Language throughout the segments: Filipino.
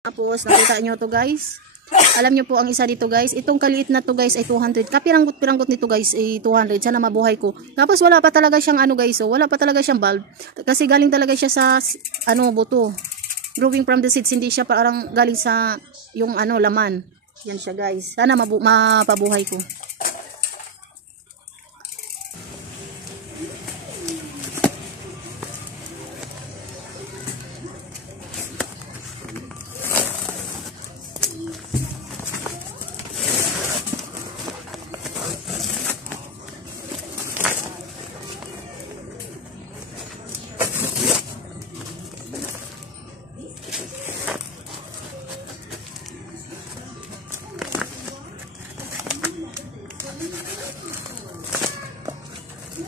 Tapos, nakita nyo to guys. Alam nyo po ang isa dito guys. Itong kaliit na to guys ay 200. Kapiranggot-piranggot nito guys ay 200. Sana mabuhay ko. Tapos wala pa talaga siyang ano guys. So, wala pa talaga siyang bulb. Kasi galing talaga siya sa ano buto. Growing from the seeds. Hindi siya parang galing sa yung ano laman. Yan siya guys. Sana mapabuhay ko.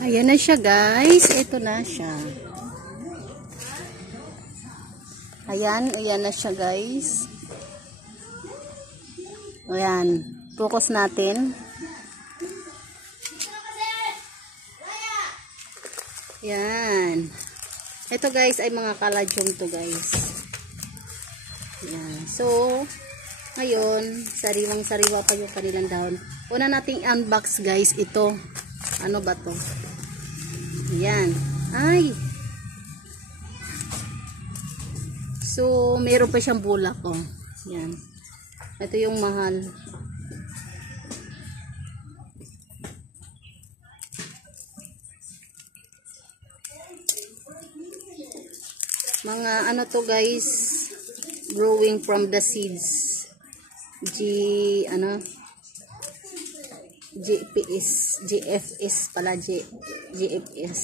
Ayan na siya guys. Ito na siya. Ayan na siya guys. Ayan. Focus natin. Ayan. Ito guys ay mga kaladyong to guys. Ayan. So, ngayon, sariwang-sariwa pa yung kanilang dahon. Una nating unbox guys ito. Ano ba to? Ayan. Ay! So, meron pa siyang bulak, oh. Ayan. Ito yung mahal. Mga ano to guys, growing from the seeds. GFS pala, GFS.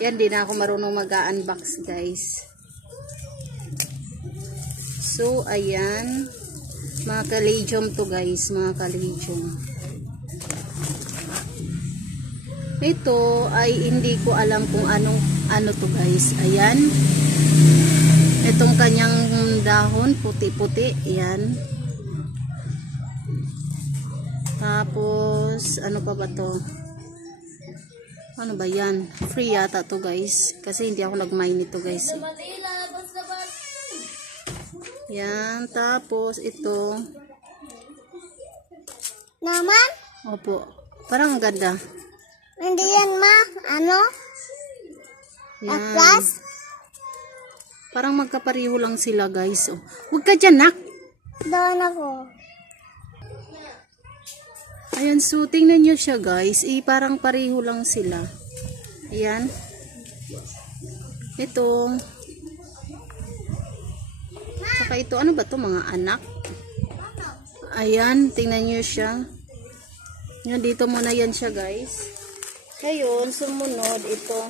Yan, di na ako marunong mag-unbox guys. So, ayan. Mga kalidium to guys, mga kalidium. Ito ay hindi ko alam kung ano to guys. Ayan. Itong kanyang dahon, puti-puti. Ayan. Tapos, ano pa ba to? Ano ba yan? Free yata to guys. Kasi hindi ako nag-mine nito guys. Yan. Tapos, ito. Naman? Opo. Parang ang ganda. Hindi yan ma. Ano? Yan. Atlas? Parang magkapariho lang sila guys. Oh. Huwag ka dyan, nak. Doon ako. Ayan, so tingnan nyo siya guys, parang pareho lang sila. Ayan. Ito. Saka ito, ano ba to mga anak? Ayan, tingnan nyo siya. Yan, dito muna yan siya guys. Ngayon, sumunod ito.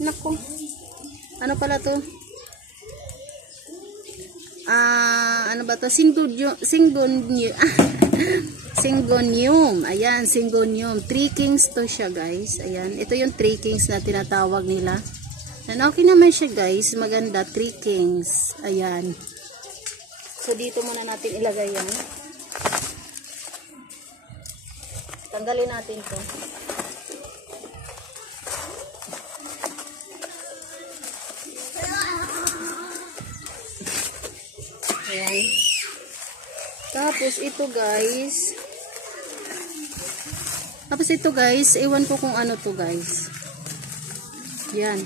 Nako. Ano pala to? Ano ba to? Syngonium. Ayan, syngonium. 3 kings to siya, guys. Ayan, ito yung 3 kings na tinatawag nila. And okay naman siya, guys. Maganda, 3 kings. Ayan. So, dito muna natin ilagay yan. Tanggalin natin to. Ayan. Tapos ito guys, ewan ko kung ano to guys. Yan.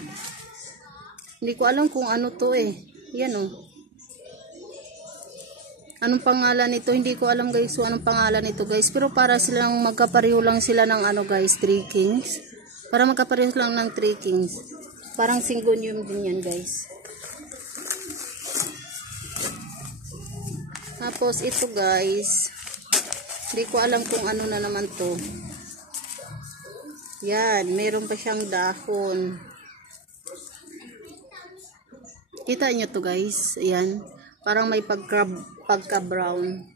Hindi ko alam kung ano to eh. Yan oh. Anong pangalan nito? Hindi ko alam guys kung anong pangalan nito guys. Pero para silang magkapareho lang sila ng ano guys, 3 kings. Para magkapareho lang ng 3 kings. Parang syngonium din yan guys. Tapos ito guys, hindi ko alam kung ano na naman to. Yan, meron pa siyang dahon. Kita nyo to guys, ayan. Parang may pagka-brown.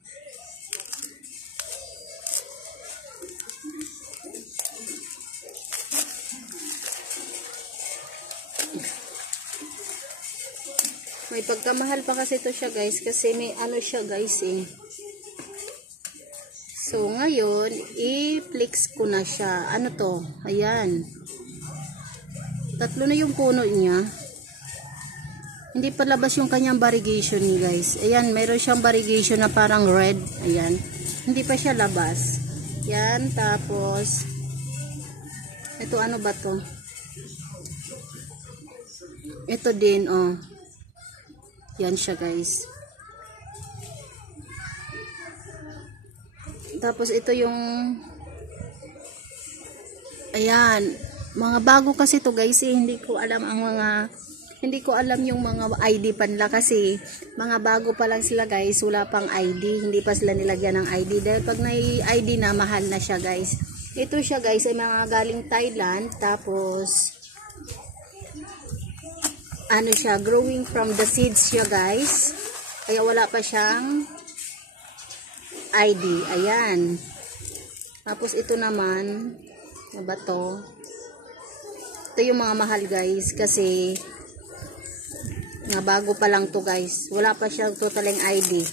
May pagkamahal pa kasi ito siya guys, kasi may ano siya guys eh. So, ngayon, i-flex ko na siya. Ano to? Ayan. Tatlo na yung puno niya. Hindi pa labas yung kanyang variegation ni guys. Ayan, mayroon siyang variegation na parang red. Ayan. Hindi pa siya labas. Yan, tapos ito ano ba to? Ito din, oh. Yan siya guys. Tapos ito yung ayan, mga bago kasi to guys, hindi ko alam yung mga ID pa nila kasi mga bago pa lang sila guys, wala pang ID, hindi pa sila nilagyan ng ID dahil pag may ID na, mahal na siya guys. Ito siya guys ay mga galing Thailand, tapos ano siya, growing from the seeds siya guys, kaya wala pa siyang ID. Ayan, tapos ito naman ano ba to? Ito yung mga mahal guys kasi nga bago pa lang to guys, wala pa siyang totaling ID.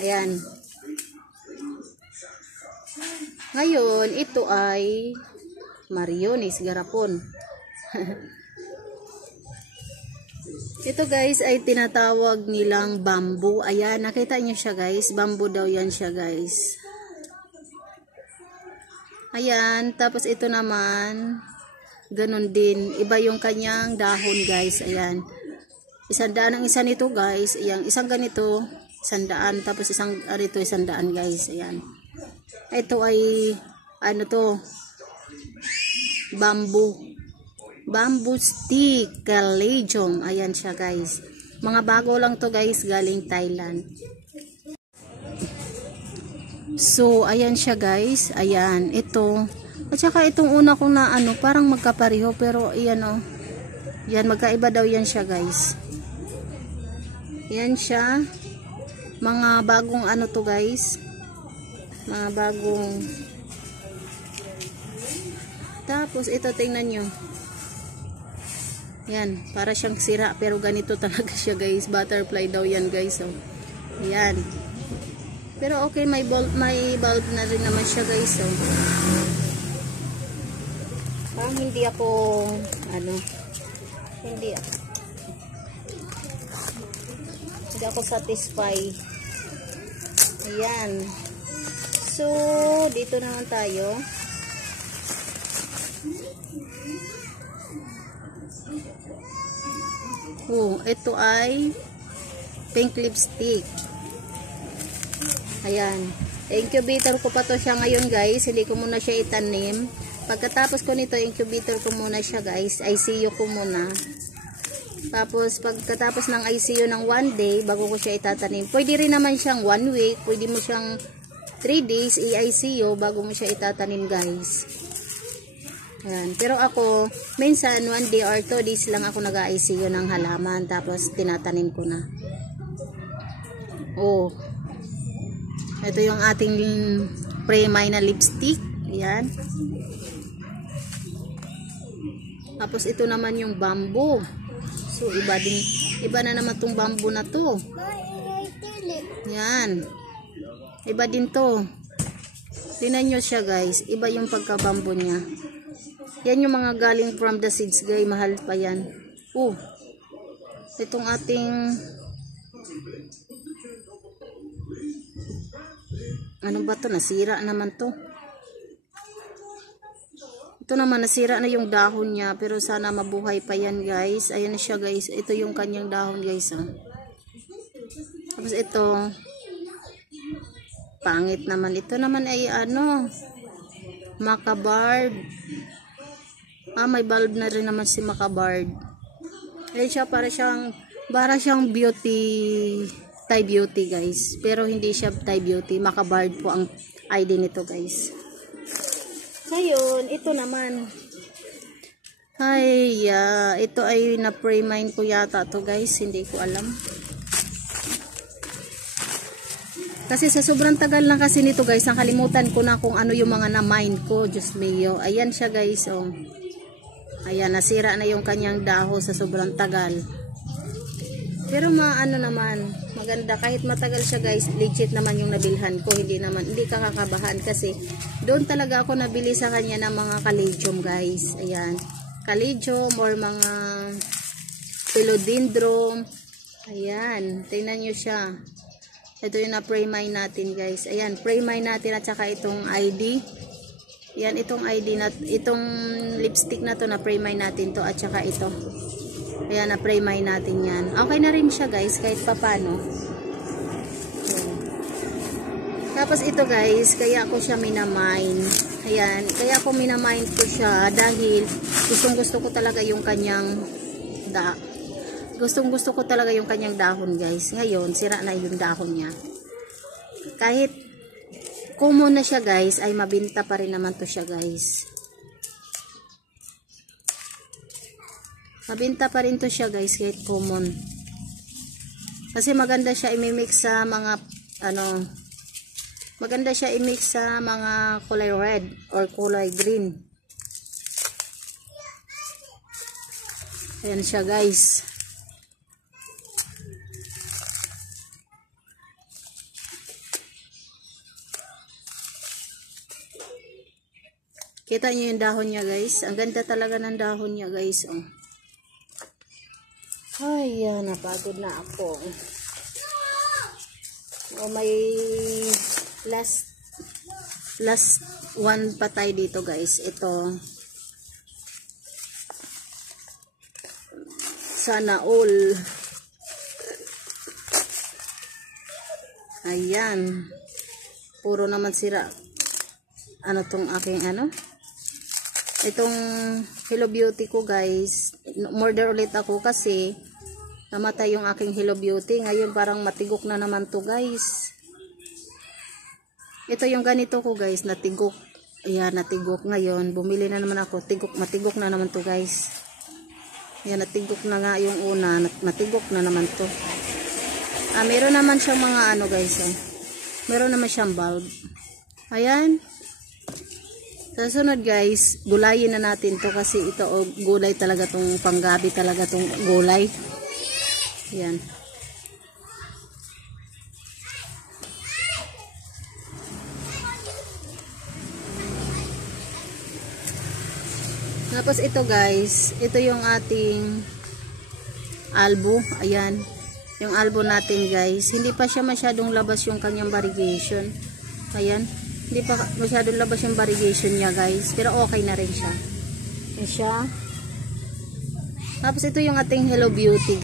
Ayan. Ngayon ito ay Mariones garapon. Ito guys ay tinatawag nilang bamboo. Ayan, nakita niyo siya guys. Bamboo daw yan siya guys. Ayan, tapos ito naman, ganun din. Iba yung kanyang dahon guys. Ayan. 100 ang isa nito guys. Ayan, isang ganito, 100. Tapos isang arito, 100 guys. Ayan. Ito ay, ano to? Bamboo stick, caladium. Ayan siya guys. Mga bago lang to guys, galing Thailand. So, ayan siya guys. Ayan, ito. At saka itong una kong na ano, parang magkapareho. Pero, ayan o. Yan, magkaiba daw yan siya guys. Yan siya. Mga bagong ano to guys. Mga bagong. Tapos, ito tingnan nyo. Yan, para siyang sira pero ganito talaga siya guys. Butterfly daw yan guys. So, yan. Pero okay, may bulb na rin naman siya guys. So, parang hindi ako hindi ako satisfied. Ayan. So, dito naman tayo. Oh, ito ay pink lipstick. Ayan. Incubator ko pa to siya ngayon guys. Hindi ko muna siya itanim. Pagkatapos ko nito, incubator ko muna siya guys. ICU ko muna. Tapos, pagkatapos ng ICU ng 1 day, bago ko siya itatanim. Pwede rin naman siyang 1 week. Pwede mo siyang 3 days i-ICU bago mo siya itatanim guys. Ayan. Pero ako, minsan 1 day or 2 days lang ako nag-ICU ng halaman. Tapos, tinatanim ko na. Oh. Ito yung ating pre-mine na lipstick. Ayan. Tapos, ito naman yung bamboo. So, iba na naman tong bamboo na to. Ayan. Iba din to. Tingnan nyo siya guys. Iba yung pagka-bamboo niya. Yan yung mga galing from the seeds guys. Mahal pa yan. Oh. Itong ating ano ba to? Nasira naman to. Ito naman nasira na yung dahon niya. Pero sana mabuhay pa yan guys. Ayan na siya guys. Ito yung kanyang dahon guys. Oh. Tapos ito. Pangit naman. Ito naman ay ano. Macabard. May bulb na rin naman si Macabard. Ayan siya, para siyang beauty, Thai beauty guys. Pero hindi siya Thai beauty. Macabard po ang ID nito guys. Ngayon, ito naman. Ito ay na-pre-mine ko yata to guys. Hindi ko alam. Kasi sa sobrang tagal na kasi nito guys, nakalimutan ko na kung ano yung mga na-mine ko. Diyos mio. Ayan siya guys. Oh. Ayan, nasira na yung kanyang dahon sa sobrang tagal. Pero maano naman, Maganda. Kahit matagal siya guys, legit naman yung nabilhan ko. Hindi ka kakabahan kasi doon talaga ako nabili sa kanya ng mga caladium guys. Ayan. Caladium or mga philodendron. Ayan. Tingnan nyo siya. Ito yung na-pray-mine natin guys. Ayan. Pray-mine natin at saka itong ID. Yan, itong ID na, itong lipstick na to na pray-mine natin to at saka ito. Ayan, na pray-mine natin yan. Okay na rin siya guys, kahit papano. So. Tapos ito guys, kaya ako siya minamine. Ayan, kaya ako minamine ko siya dahil gustong-gusto ko talaga yung kanyang gustong-gusto ko talaga yung kanyang dahon guys. Ngayon, sira na yung dahon niya. Kahit common na siya guys, ay mabinta pa rin naman to siya guys. Mabinta pa rin to siya guys, kahit common. Kasi maganda siya i-mix sa mga maganda siya i-mix sa mga kulay red or kulay green. Ayan siya guys. Kita nyo yung dahon niya guys. Ang ganda talaga ng dahon niya guys. Oh. Ay, yan. Napagod na ako. Oh, may last one pa tayo dito guys. Ito. Sana all. Ayan. Puro naman sira. Ano tong aking itong Hello Beauty ko guys, murder ulit ako kasi namatay yung aking Hello Beauty. Ngayon parang matigok na naman to guys. Ito yung ganito ko guys, natigok. Ayan, natigok. Ngayon bumili na naman ako, matigok na naman to guys. Ayan, natigok na nga yung una, matigok na naman to. Meron naman siyang mga guys, meron naman siyang bulb. Ayan. Sa sunod guys, gulayin na natin to kasi ito gulay talaga tong panggabi talaga tong gulay. Yan. Tapos ito guys, ito yung ating albo. Ayan. Yung albo natin guys. Hindi pa siya masyadong labas yung kanyang variegation. Ayan. Hindi pa masyadong labas yung variegation niya guys. Pero okay na rin siya. Yan siya. Tapos ito yung ating Hello Beauty